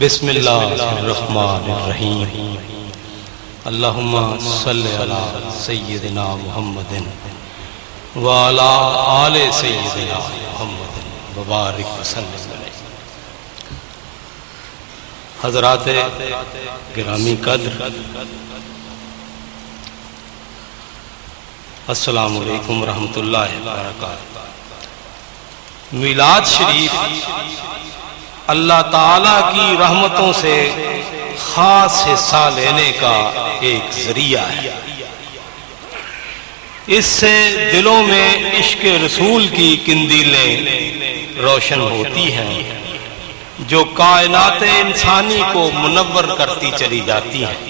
بسم اللہ الرحمن الرحیم اللہم صلی علی سیدنا محمد وعلی آل سیدنا محمد وبارک وسلم علیہ۔ حضرات گرامی قدر، السلام علیکم ورحمۃ اللہ وبرکاتہ۔ میلاد شریف اللہ تعالیٰ کی رحمتوں سے خاص حصہ لینے کا ایک ذریعہ ہے۔ اس سے دلوں میں عشق رسول کی قندیلیں روشن ہوتی ہیں جو کائنات انسانی کو منور کرتی چلی جاتی ہیں۔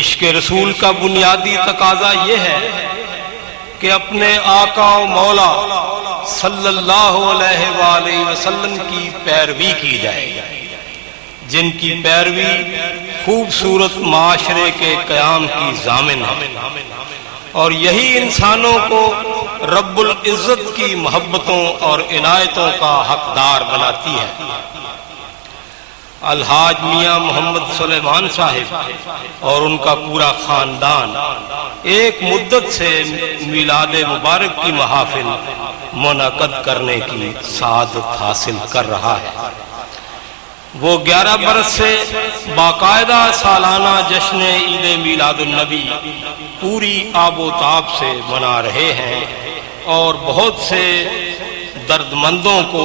عشق رسول کا بنیادی تقاضا یہ ہے کہ اپنے آقا و مولا صلی اللہ علیہ وآلہ وسلم کی پیروی کی جائے، جن کی پیروی خوبصورت معاشرے کے قیام کی ضامن ہے، اور یہی انسانوں کو رب العزت کی محبتوں اور عنایتوں کا حقدار بناتی ہے۔ الحاج میاں محمد سلیمان صاحب اور ان کا پورا خاندان ایک مدت سے میلاد مبارک کی محافل منعقد کرنے کی سعادت حاصل کر رہا ہے۔ وہ 11 برس سے باقاعدہ سالانہ جشن عید میلاد النبی پوری آب و تاب سے منا رہے ہیں، اور بہت سے درد مندوں کو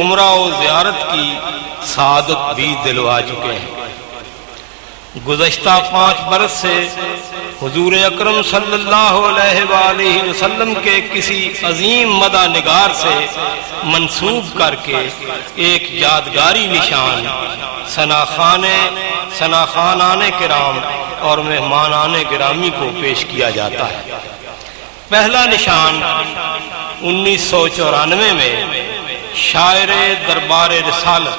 عمرہ و زیارت کی سعادت بھی دلوا چکے ہیں۔ گزشتہ 5 برس سے حضور اکرم صلی اللہ علیہ وآلہ وسلم کے کسی عظیم مدح نگار سے منسوب کر کے ایک یادگاری نشان ثناخانان کرام اور مہمانان گرامی کو پیش کیا جاتا ہے۔ پہلا نشان 1994 میں شاعر دربار رسالت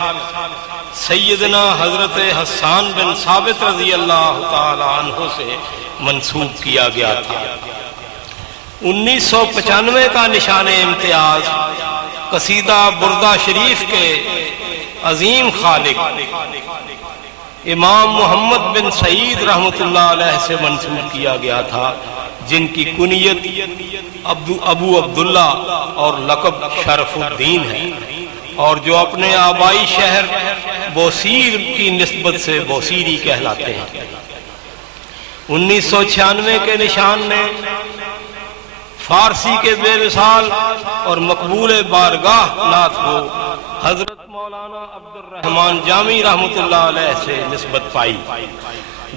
سیدنا حضرت حسان بن ثابت رضی اللہ تعالی عنہ سے منسوب کیا گیا تھا۔ 1995 کا نشان امتیاز قصیدہ بردہ شریف کے عظیم خالق امام محمد بن سعید رحمۃ اللہ علیہ سے منسوب کیا گیا تھا، جن کی کنیت ابو عبداللہ اور لقب شرف الدین ہے، اور جو اپنے آبائی شہر بوسیر کی نسبت سے بوسیری کہلاتے ہیں۔ 1996 کے نشان نے فارسی کے بے مثال اور مقبول بارگاہ نعت کو حضرت مولانا عبد الرحمن جامی رحمۃ اللہ علیہ سے نسبت پائی،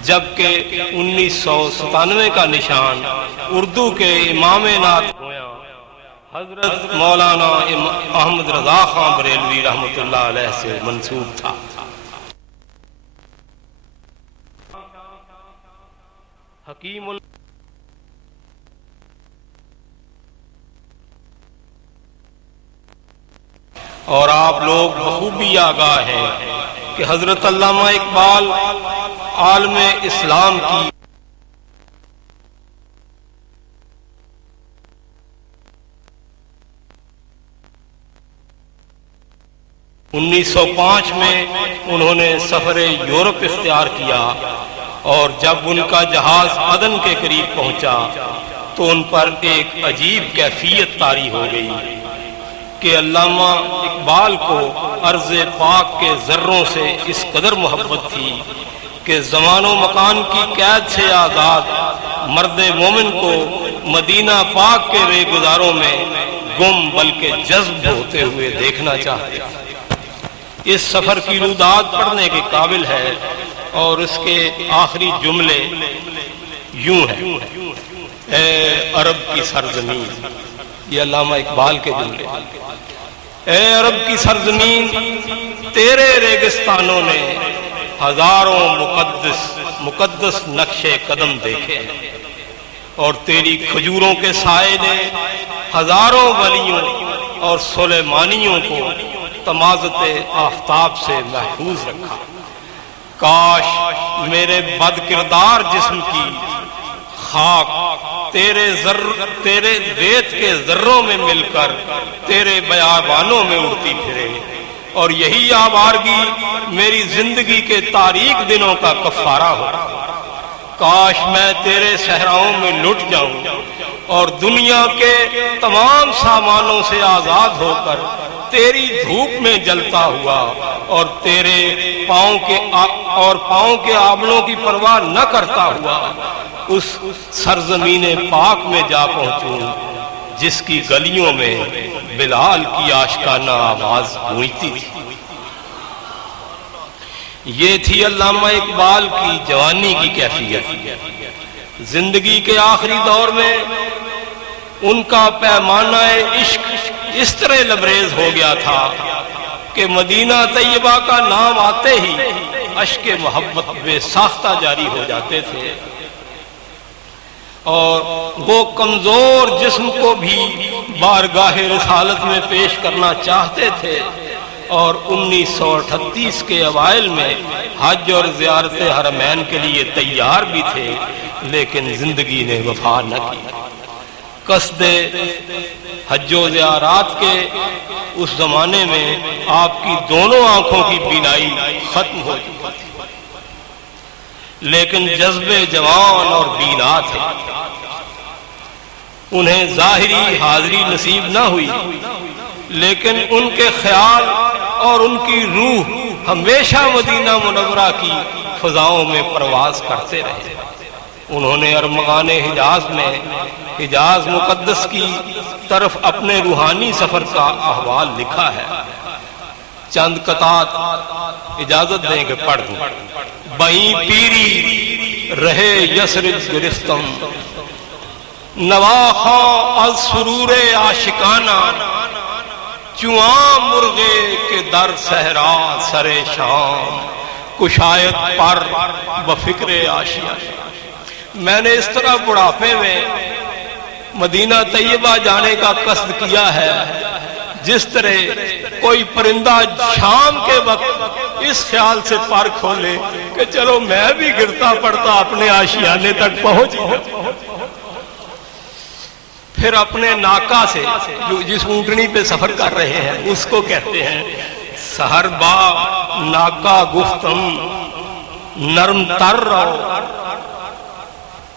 جبکہ 1997 کا نشان اردو کے امام نعت گویاں حضرت مولانا احمد رضا خان بریلوی رحمۃ اللہ علیہ سے منسوب تھا۔ حکیم اور آپ لوگ بخوبی آگاہ ہیں کہ حضرت علامہ اقبال عالم اسلام کی انیس سو 2005 میں انہوں نے سفر یورپ اختیار کیا، اور جب ان کا جہاز عدن کے قریب پہنچا تو ان پر ایک عجیب کیفیت طاری ہو گئی کہ علامہ اقبال کو ارض پاک کے ذروں سے اس قدر محبت تھی کہ زمان و مکان کی قید سے آزاد مرد مومن کو مدینہ پاک کے ریگزاروں میں گم بلکہ جذب ہوتے ہوئے دیکھنا چاہتے۔ اس سفر کی روداد پڑھنے کے قابل ہے، اور اس کے آخری جملے یوں ہیں: اے عرب کی سرزمین، یہ علامہ اقبال کے جملے، اے عرب کی سرزمین، تیرے ریگستانوں نے ہزاروں مقدس نقش قدم دیکھے ہیں، اور تیری کھجوروں کے سائے نے ہزاروں ولیوں اور سلیمانیوں کو تمازت آفتاب سے محفوظ رکھا۔ کاش میرے بد کردار جسم کی خاک تیرے ریت کے ذروں میں مل کر تیرے بیابانوں میں اڑتی پھرے، اور یہی آوارگی میری زندگی کے تاریک دنوں کا کفارہ ہو۔ کاش میں تیرے صحراؤں میں لٹ جاؤں اور دنیا کے تمام سامانوں سے آزاد ہو کر تیری دھوپ میں جلتا ہوا اور تیرے پاؤں کے آبلوں کی پرواہ نہ کرتا ہوا اس سرزمین پاک میں جا پہنچوں جس کی گلیوں میں بلال کی آشکانہ آواز گونجتی تھی۔ یہ تھی علامہ اقبال کی جوانی کی کیفیت۔ زندگی کے آخری دور میں ان کا پیمانہ عشق اس طرح لبریز ہو گیا تھا کہ مدینہ طیبہ کا نام آتے ہی اشک محبت بے ساختہ جاری ہو جاتے تھے، اور وہ کمزور جسم کو بھی بارگاہ رسالت میں پیش کرنا چاہتے تھے، اور 1938 کے اوائل میں حج اور زیارت حرمین کے لیے تیار بھی تھے، لیکن زندگی نے وفا نہ کی۔ قصد حج و زیارات کے اس زمانے میں آپ کی دونوں آنکھوں کی بینائی ختم ہو چکی تھی، لیکن جذبے جوان اور بینا تھے۔ انہیں ظاہری حاضری نصیب نہ ہوئی، لیکن ان کے خیال اور ان کی روح ہمیشہ مدینہ منورہ کی فضاؤں میں پرواز کرتے رہے۔ انہوں نے ارمغان حجاز میں حجاز مقدس کی طرف اپنے روحانی سفر کا احوال لکھا ہے۔ چند قطعات اجازت دیں کہ پڑھ دوں۔ بہیں پیری رہے یسرب گرفتم، نواخواں از سرور عاشقانہ، چواں مرغے کے در صحرا سر شام، کشایت پر بفکر آشیانہ۔ میں نے اس طرح بڑھاپے میں مدینہ طیبہ جانے کا قصد کیا ہے جس طرح کوئی پرندہ شام کے وقت اس خیال سے پر کھولے کہ چلو میں بھی گرتا پڑتا اپنے آشیانے تک پہنچ گیا۔ پھر اپنے ناکا سے جو جس اونٹنی پہ سفر کر رہے ہیں اس کو کہتے ہیں سحر با ناکا گفتم نرم تر رہو،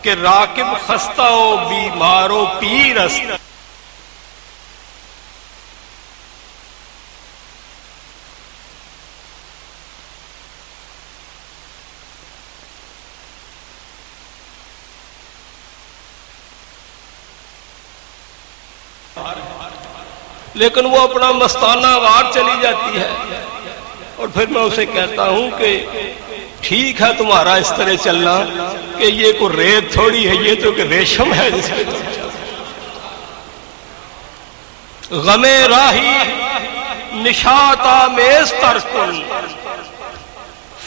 کہ راکب خستہ و بیمار و پیر است۔ لیکن وہ اپنا مستانہ وار چلی جاتی ہے، اور پھر میں اسے کہتا ہوں کہ ٹھیک ہے تمہارا اس طرح چلنا کہ یہ کوئی ریت تھوڑی ہے، یہ تو کہ ریشم ہے جس پہ تم چلتے۔ غم راہی نشاط آمیز ترس کن،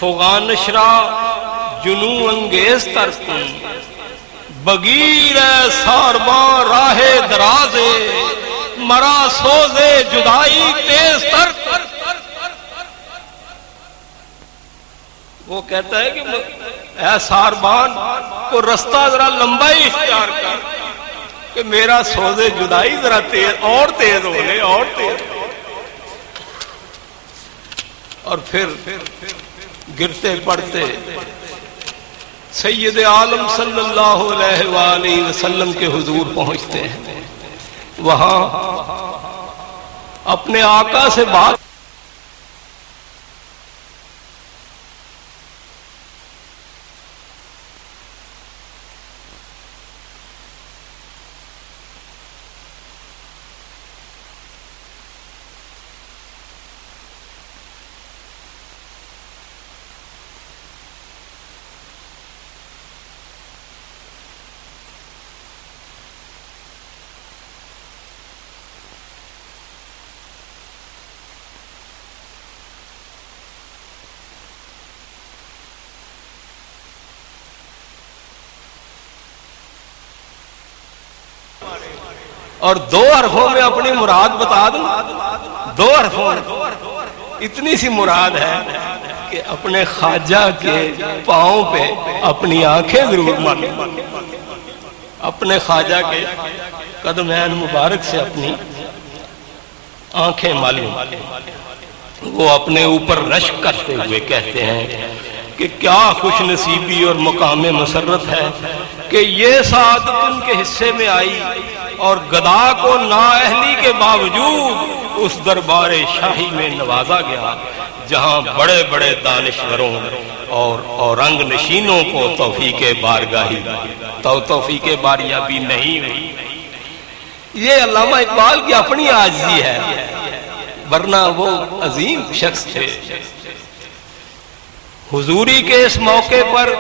فغان نشرا جنو انگیز ترس کن، بگیر سارباں راہ درازے، مرا سوزے جدائی تیز تر۔ وہ کہتا ہے کہ اے ساربان کو رستہ ذرا لمبا ہی اختیار کر کہ میرا سوزے جدائی ذرا تیز ہو لے اور تیز۔ اور پھر گرتے پڑتے سید عالم صلی اللہ علیہ وآلہ وسلم کے حضور پہنچتے ہیں۔ وہاں اپنے آقا سے بات اور 2 حرفوں میں اپنی مراد بتا دوں، 2 حرفوں میں اتنی سی مراد ہے کہ اپنے خواجہ کے پاؤں پہ اپنی آنکھیں ضرور مالو، اپنے خواجہ کے قدمین مبارک سے اپنی آنکھیں مالو۔ وہ اپنے اوپر رشک کرتے ہوئے کہتے ہیں کہ کیا خوش نصیبی اور مقام مسرت ہے کہ یہ سعادت ان کے حصے میں آئی اور گدا کو نااہلی کے باوجود اس دربار شاہی میں نوازا گیا جہاں بڑے بڑے دانشوروں اور اورنگ نشینوں کو توفیق باریابی نہیں ہوئی۔ یہ علامہ اقبال کی اپنی عاجزی ہے، ورنہ وہ عظیم شخص تھے۔ حضوری کے اس موقع پر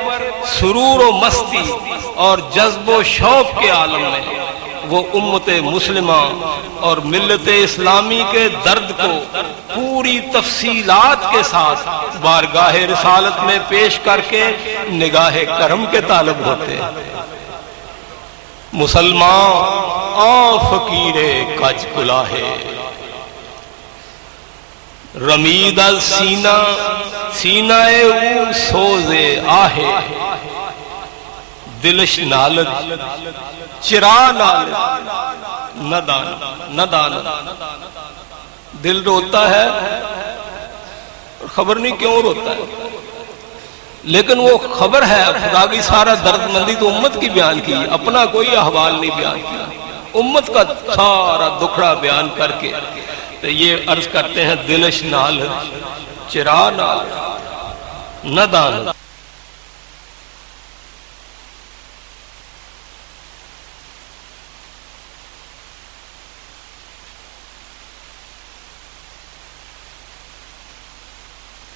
سرور و مستی اور جذب و شوق کے عالم میں وہ امت مسلمہ اور ملت اسلامی کے درد کو پوری تفصیلات کے ساتھ بارگاہ رسالت میں پیش کر کے نگاہ کرم کے طالب ہوتے۔ مسلمان آ فقیر کج کلاہے رمید از سینہ او سوز آہے دلش نالد چرا نالد نہ دانا۔ دل روتا ہے اور خبر نہیں کیوں روتا ہے، لیکن وہ خبر ہے خدا کی سارا درد مندی تو امت کی بیان کی، اپنا کوئی احوال نہیں بیان کیا، امت کا سارا دکھڑا بیان کر کے تو یہ عرض کرتے ہیں دلش نالد چرا نالد نہ دانا۔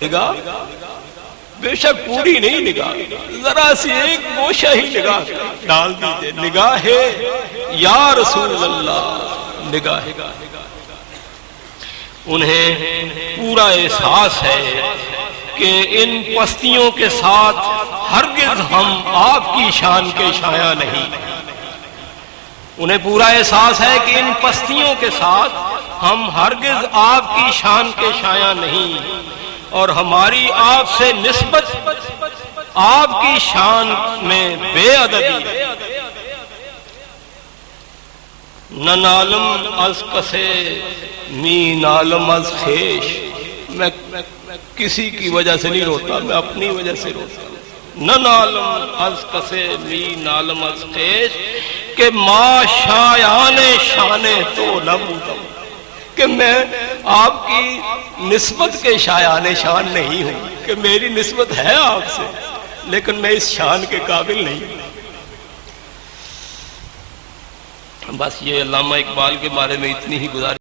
نگاہ بے شک پوری نہیں، نگاہ ذرا سی ایک گوشہ ہی نگاہ ڈال دیجئے، نگاہ ہے یا رسول اللہ نگاہ۔ انہیں پورا احساس ہے کہ ان پستیوں کے ساتھ ہرگز ہم آپ کی شان کے شایع نہیں۔ انہیں پورا احساس ہے کہ ان پستیوں کے ساتھ ہم ہرگز آپ کی شان کے شایع نہیں، اور ہماری آپ سے نسبت آپ کی شان میں بے ادبی۔ نہ نالم از کسے می نالم از خیش، میں کسی کی وجہ سے نہیں روتا، میں اپنی وجہ سے روتا ہوں۔ نہ نالم از کسے می نالم از خیش کہ ما شایان شان تو نہ بودم، کہ میں آپ کی نسبت کے شایان شان نہیں ہوں، کہ میری نسبت ہے آپ سے لیکن میں اس شان کے قابل نہیں ہوں۔ بس یہ علامہ اقبال کے بارے میں اتنی ہی گزارش۔